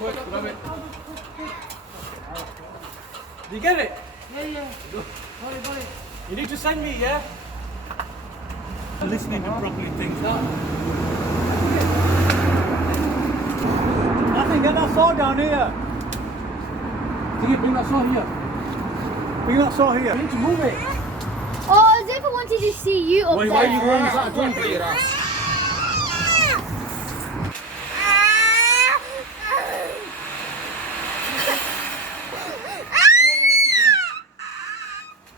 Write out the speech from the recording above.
quick, grab it. Did you get it? Yeah. Got it. You need to send me, yeah? Listening to properly things. Nothing, get that saw down here. Bring that saw here. Bring that saw here. You need to move it. Oh, Zipper wanted to see you up Why there. are you going that?